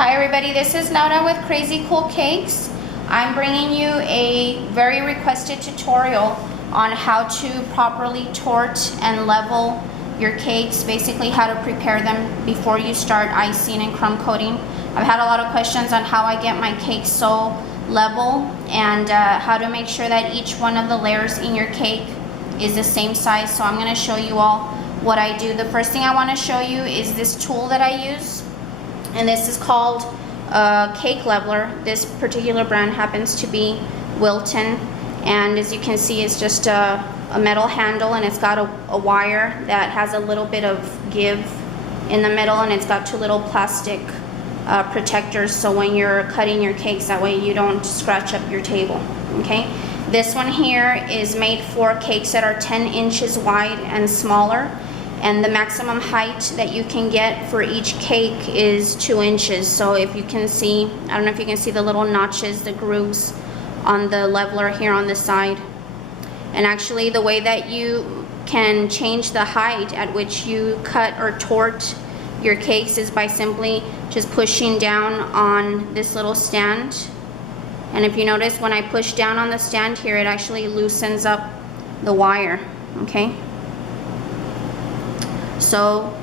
Hi everybody, this is Laura with Krazy Kool Cakes. I'm bringing you a very requested tutorial on how to properly tort and level your cakes, basically how to prepare them before you start icing and crumb coating. I've had a lot of questions on how I get my cakes so level and how to make sure that each one of the layers in your cake is the same size. So I'm going to show you all what I do. The first thing I want to show you is this tool that I use, and this is called a cake leveler. This particular brand happens to be Wilton, and as you can see, it's just a metal handle, and it's got a wire that has a little bit of give in the middle, and it's got two little plastic protectors, so when you're cutting your cakes, that way you don't scratch up your table. Okay, this one here is made for cakes that are 10 inches wide and smaller, and the maximum height that you can get for each cake is 2 inches. So if you can see, I don't know if you can see the little notches, the grooves on the leveler here on the side. And actually the way that you can change the height at which you cut or tort your cakes is by simply just pushing down on this little stand. And if you notice, when I push down on the stand here, it actually loosens up the wire. Okay, so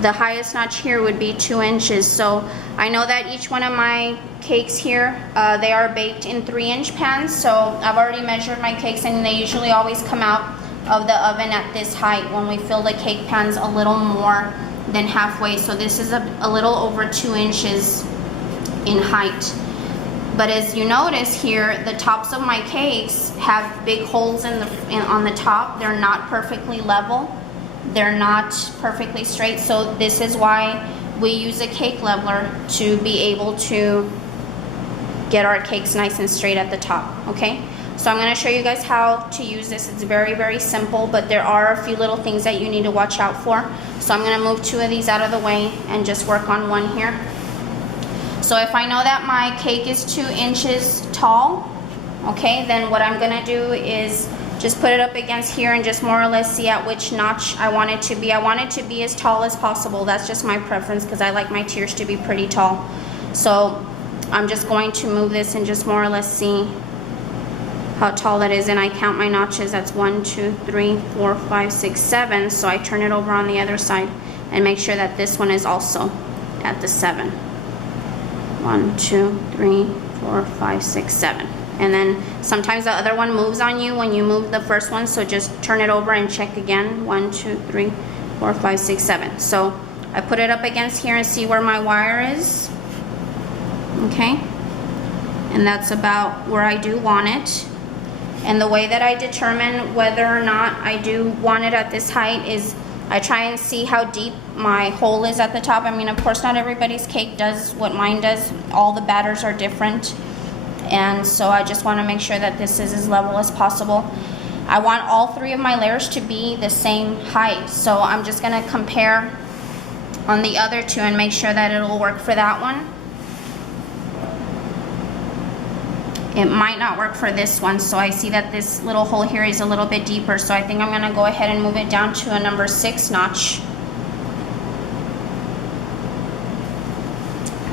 the highest notch here would be 2 inches. So I know that each one of my cakes here, they are baked in 3-inch pans. So I've already measured my cakes, and they usually always come out of the oven at this height when we fill the cake pans a little more than halfway. So this is a little over 2 inches in height. But as you notice here, the tops of my cakes have big holes on the top. They're not perfectly level. They're not perfectly straight. So this is why we use a cake leveler, to be able to get our cakes nice and straight at the top. Okay, so I'm going to show you guys how to use this. It's very, very simple, but there are a few little things that you need to watch out for. So I'm going to move 2 of these out of the way and just work on one here. So if I know that my cake is 2 inches tall, okay, then what I'm going to do is just put it up against here and just more or less see at which notch I want it to be. I want it to be as tall as possible. That's just my preference, because I like my tiers to be pretty tall. So I'm just going to move this and just more or less see how tall that is. And I count my notches. That's 1, 2, 3, 4, 5, 6, 7. So I turn it over on the other side and make sure that this one is also at the 7. 1, 2, 3, 4, 5, 6, 7. And then sometimes the other one moves on you when you move the first one, so just turn it over and check again. 1, 2, 3, 4, 5, 6, 7. So I put it up against here and see where my wire is. Okay, and that's about where I do want it. And the way that I determine whether or not I do want it at this height is I try and see how deep my hole is at the top. I mean, of course, not everybody's cake does what mine does. All the batters are different. And so I just want to make sure that this is as level as possible. I want all 3 of my layers to be the same height. So I'm just going to compare on the other 2 and make sure that it'll work for that one. It might not work for this one. So I see that this little hole here is a little bit deeper. So I think I'm going to go ahead and move it down to a number 6 notch.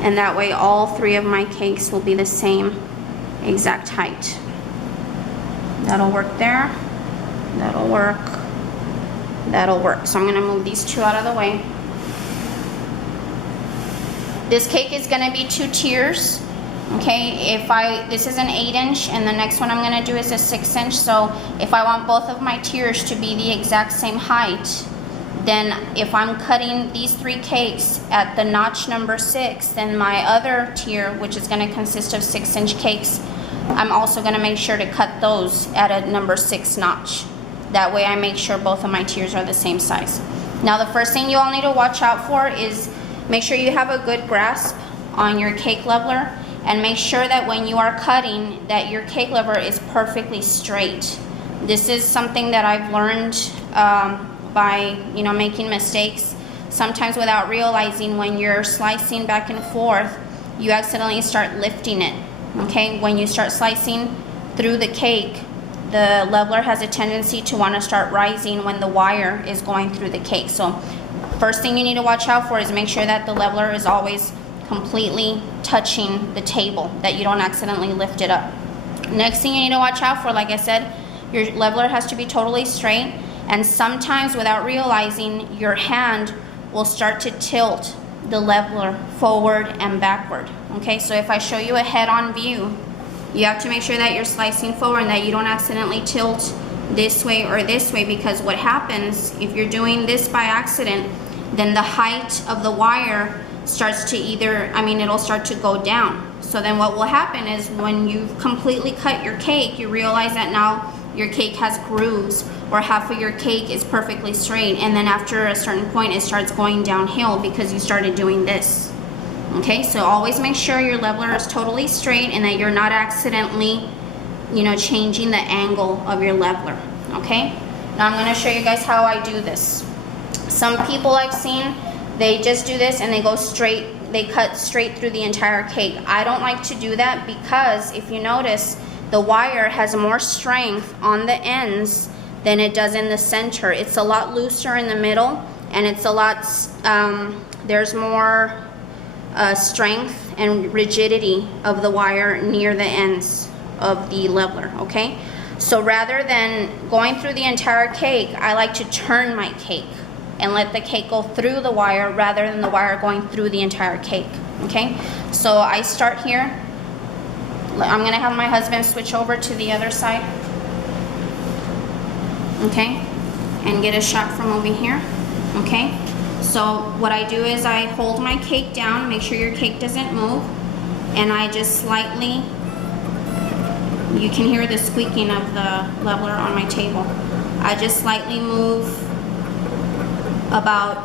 And that way all 3 of my cakes will be the same exact height. That'll work there. That'll work. That'll work. So I'm going to move these 2 out of the way. This cake is going to be 2 tiers. Okay, this is an 8-inch, and the next one I'm going to do is a 6-inch. So if I want both of my tiers to be the exact same height, then if I'm cutting these 3 cakes at the notch number 6, then my other tier, which is going to consist of 6-inch cakes, I'm also going to make sure to cut those at a number 6 notch. That way I make sure both of my tiers are the same size. Now the first thing you all need to watch out for is make sure you have a good grasp on your cake leveler, and make sure that when you are cutting that your cake leveler is perfectly straight. This is something that I've learned by making mistakes sometimes without realizing. When you're slicing back and forth, you accidentally start lifting it. Okay, when you start slicing through the cake, the leveler has a tendency to want to start rising when the wire is going through the cake. So first thing you need to watch out for is make sure that the leveler is always completely touching the table, that you don't accidentally lift it up. Next thing you need to watch out for, like I said, your leveler has to be totally straight, and sometimes without realizing, your hand will start to tilt the leveler forward and backward. Okay, so if I show you a head-on view, you have to make sure that you're slicing forward and that you don't accidentally tilt this way or this way, because what happens if you're doing this by accident, then the height of the wire starts to it'll start to go down. So then what will happen is when you've completely cut your cake, you realize that now your cake has grooves, or half of your cake is perfectly straight, and then after a certain point it starts going downhill because you started doing this. Okay, so always make sure your leveler is totally straight and that you're not accidentally, changing the angle of your leveler. Okay, now I'm going to show you guys how I do this. Some people I've seen, they just do this and they go straight, they cut straight through the entire cake. I don't like to do that because if you notice, the wire has more strength on the ends than it does in the center. It's a lot looser in the middle, and it's a lot, there's more strength and rigidity of the wire near the ends of the leveler, okay? So rather than going through the entire cake, I like to turn my cake and let the cake go through the wire rather than the wire going through the entire cake, okay? So I start here. I'm gonna have my husband switch over to the other side, okay? And get a shot from over here, okay? So what I do is I hold my cake down, make sure your cake doesn't move, and I just slightly, you can hear the squeaking of the leveler on my table. I just slightly move about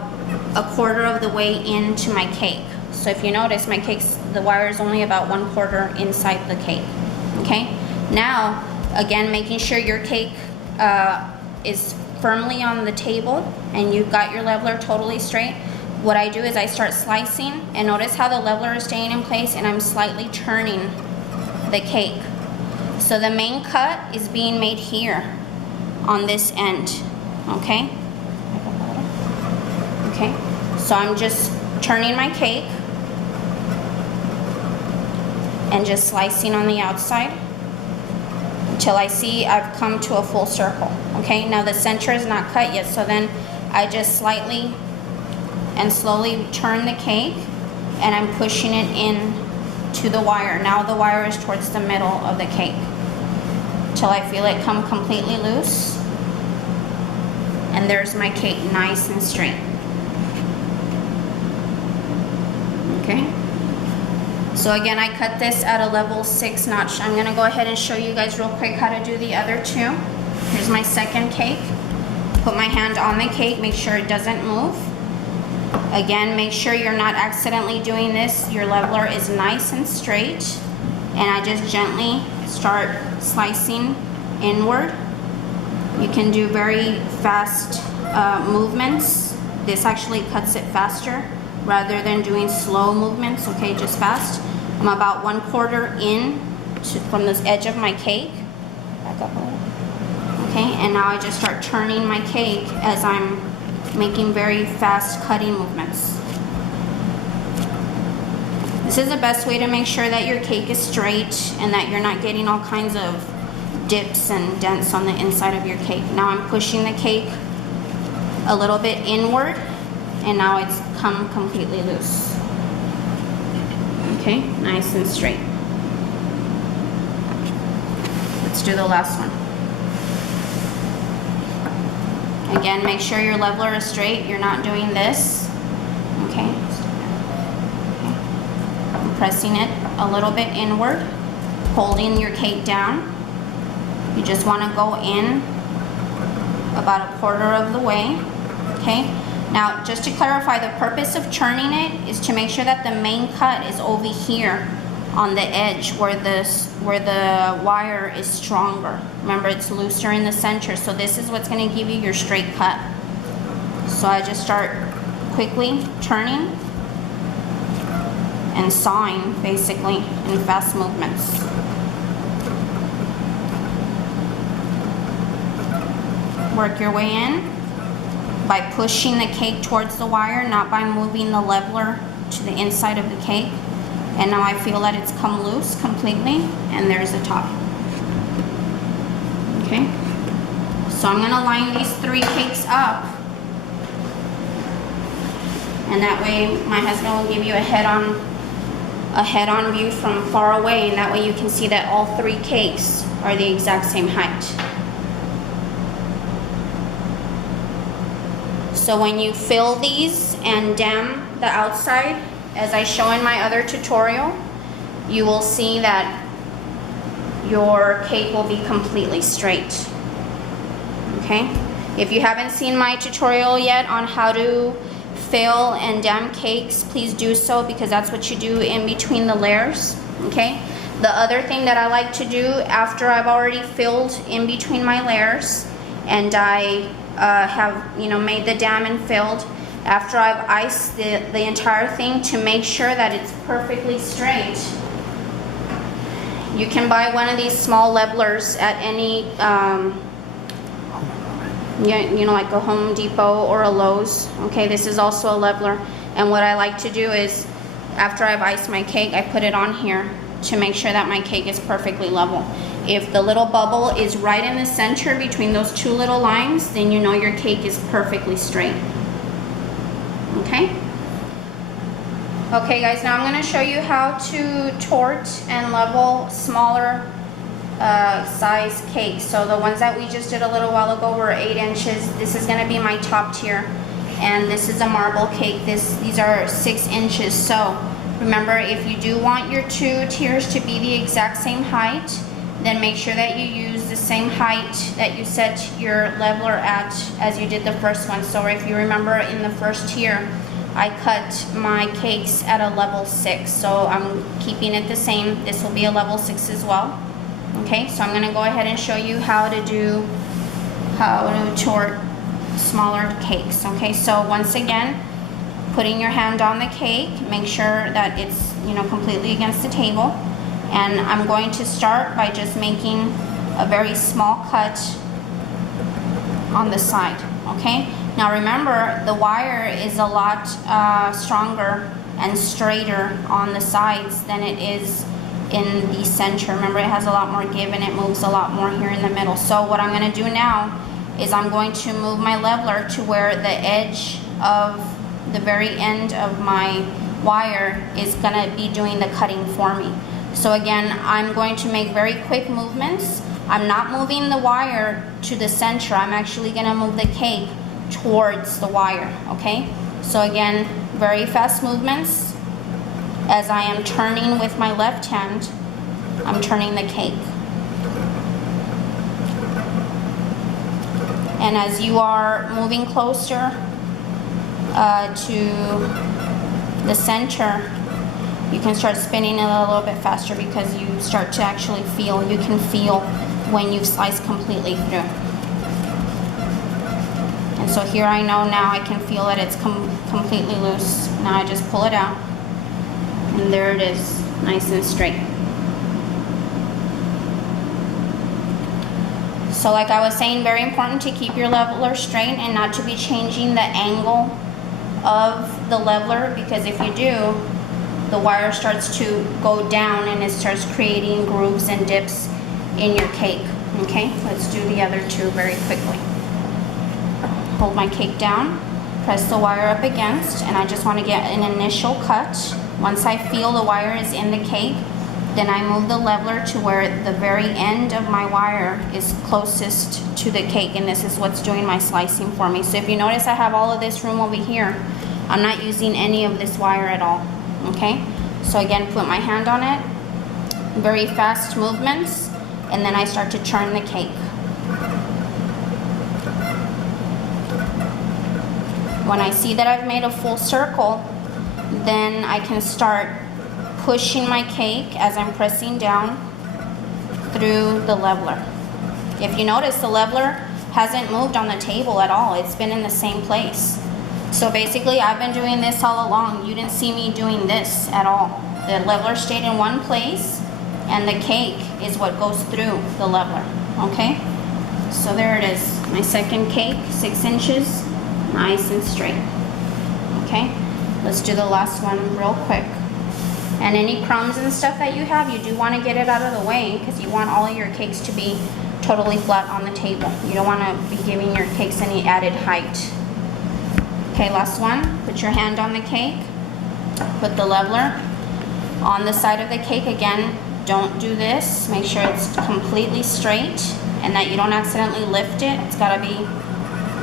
a quarter of the way into my cake. So if you notice, my cake's, the wire is only about 1/4 inside the cake, okay? Now, again, making sure your cake is firmly on the table and you've got your leveler totally straight, what I do is I start slicing, and notice how the leveler is staying in place and I'm slightly turning the cake. So the main cut is being made here on this end, okay? Okay, so I'm just turning my cake and just slicing on the outside until I see I've come to a full circle. Okay, now the center is not cut yet, so then I just slightly and slowly turn the cake and I'm pushing it in to the wire. Now the wire is towards the middle of the cake till I feel it come completely loose, and there's my cake nice and straight. Okay, so again, I cut this at a level 6 notch. I'm gonna go ahead and show you guys real quick how to do the other two. Here's my second cake. Put my hand on the cake, make sure it doesn't move. Again, make sure you're not accidentally doing this. Your leveler is nice and straight, and I just gently start slicing inward. You can do very fast movements. This actually cuts it faster rather than doing slow movements, okay, just fast. I'm about 1/4 in from this edge of my cake. Back up a little. Okay, and now I just start turning my cake as I'm making very fast cutting movements. This is the best way to make sure that your cake is straight and that you're not getting all kinds of dips and dents on the inside of your cake. Now I'm pushing the cake a little bit inward, and now it's come completely loose. Okay, nice and straight. Let's do the last one. Again, make sure your leveler is straight. You're not doing this. Okay. I'm pressing it a little bit inward, holding your cake down. You just want to go in about 1/4 of the way. Okay. Now, just to clarify, the purpose of turning it is to make sure that the main cut is over here on the edge where the wire is stronger. Remember, it's looser in the center, so this is what's going to give you your straight cut. So I just start quickly turning and sawing, basically, in fast movements. Work your way in by pushing the cake towards the wire, not by moving the leveler to the inside of the cake. And now I feel that it's come loose completely, and there's the top. Okay, so I'm gonna line these 3 cakes up, and that way my husband will give you a head-on view from far away, and that way you can see that all 3 cakes are the exact same height. So when you fill these and dam the outside, as I show in my other tutorial, you will see that your cake will be completely straight. Okay? If you haven't seen my tutorial yet on how to fill and dam cakes, please do so, because that's what you do in between the layers. Okay? The other thing that I like to do after I've already filled in between my layers, and I have made the dam and filled, after I've iced the entire thing to make sure that it's perfectly straight, you can buy one of these small levelers at any like a Home Depot or a Lowe's. Okay, this is also a leveler, and what I like to do is after I've iced my cake, I put it on here to make sure that my cake is perfectly level. If the little bubble is right in the center between those 2 little lines, then you know your cake is perfectly straight. Okay? Okay guys, now I'm going to show you how to tort and level smaller size cakes. So the ones that we just did a little while ago were 8 inches. This is going to be my top tier, and this is a marble cake. These are 6 inches. So remember, if you do want your 2 tiers to be the exact same height, then make sure that you use the same height that you set your leveler at as you did the first one. So if you remember, in the first tier, I cut my cakes at a level 6. So I'm keeping it the same. This will be a level 6 as well. Okay, so I'm going to go ahead and show you how to tort smaller cakes. Okay, so once again, putting your hand on the cake, make sure that it's completely against the table. And I'm going to start by just making a very small cut on the side. Okay, now remember, the wire is a lot stronger and straighter on the sides than it is in the center. Remember, it has a lot more give and it moves a lot more here in the middle. So what I'm going to do now is I'm going to move my leveler to where the edge of the very end of my wire is going to be doing the cutting for me. So again, I'm going to make very quick movements. I'm not moving the wire to the center. I'm actually going to move the cake towards the wire. Okay, so again, very fast movements. As I am turning with my left hand, I'm turning the cake. And as you are moving closer to the center, you can start spinning it a little bit faster, because you start to actually feel, you can feel when you've sliced completely through. And so here I know now I can feel that it's completely loose. Now I just pull it out, and there it is, nice and straight. So like I was saying, very important to keep your leveler straight and not to be changing the angle of the leveler, because if you do, the wire starts to go down and it starts creating grooves and dips in your cake. Okay, let's do the other 2 very quickly. Hold my cake down, press the wire up against, and I just want to get an initial cut. Once I feel the wire is in the cake, then I move the leveler to where the very end of my wire is closest to the cake, and this is what's doing my slicing for me. So if you notice, I have all of this room over here. I'm not using any of this wire at all. Okay, so again, put my hand on it, very fast movements, and then I start to turn the cake. When I see that I've made a full circle, then I can start pushing my cake as I'm pressing down through the leveler. If you notice, the leveler hasn't moved on the table at all. It's been in the same place. So basically, I've been doing this all along. You didn't see me doing this at all. The leveler stayed in one place, and the cake is what goes through the leveler. Okay? So there it is. My second cake, 6 inches, nice and straight. Okay? Let's do the last one real quick. And any crumbs and stuff that you have, you do want to get it out of the way because you want all of your cakes to be totally flat on the table. You don't want to be giving your cakes any added height. Okay, last one. Put your hand on the cake. Put the leveler on the side of the cake. Again, don't do this. Make sure it's completely straight and that you don't accidentally lift it. It's got to be,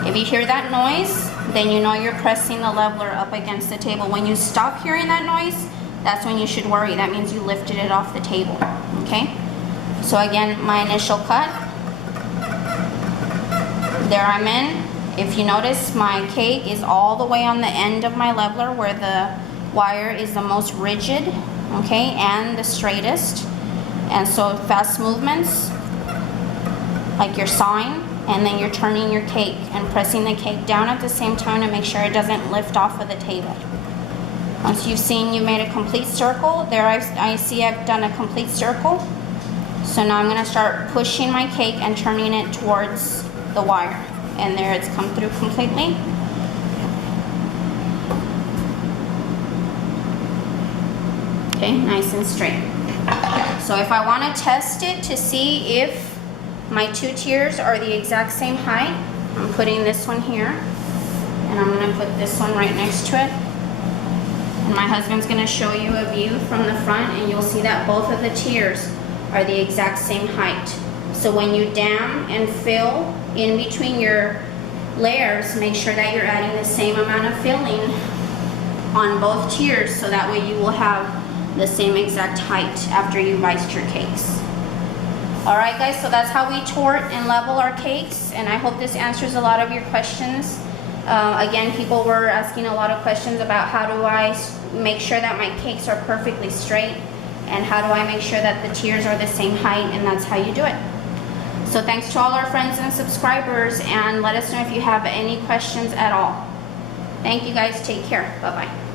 if you hear that noise, then you know you're pressing the leveler up against the table. When you stop hearing that noise, that's when you should worry. That means you lifted it off the table, okay? So again, my initial cut. There I'm in. If you notice, my cake is all the way on the end of my leveler where the wire is the most rigid, okay, and the straightest. And so fast movements, like you're sawing, and then you're turning your cake and pressing the cake down at the same time to make sure it doesn't lift off of the table. Once you've seen you made a complete circle, there I see I've done a complete circle. So now I'm going to start pushing my cake and turning it towards the wire. And there it's come through completely. Okay, nice and straight. So if I want to test it to see if my two tiers are the exact same height, I'm putting this one here, and I'm going to put this one right next to it. And my husband's going to show you a view from the front, and you'll see that both of the tiers are the exact same height. So when you dam and fill in between your layers, make sure that you're adding the same amount of filling on both tiers, so that way you will have the same exact height after you riced your cakes. Alright guys, so that's how we tort and level our cakes, and I hope this answers a lot of your questions. Again, people were asking a lot of questions about how do I make sure that my cakes are perfectly straight, and how do I make sure that the tiers are the same height, and that's how you do it. So thanks to all our friends and subscribers, and let us know if you have any questions at all. Thank you guys, take care, bye-bye.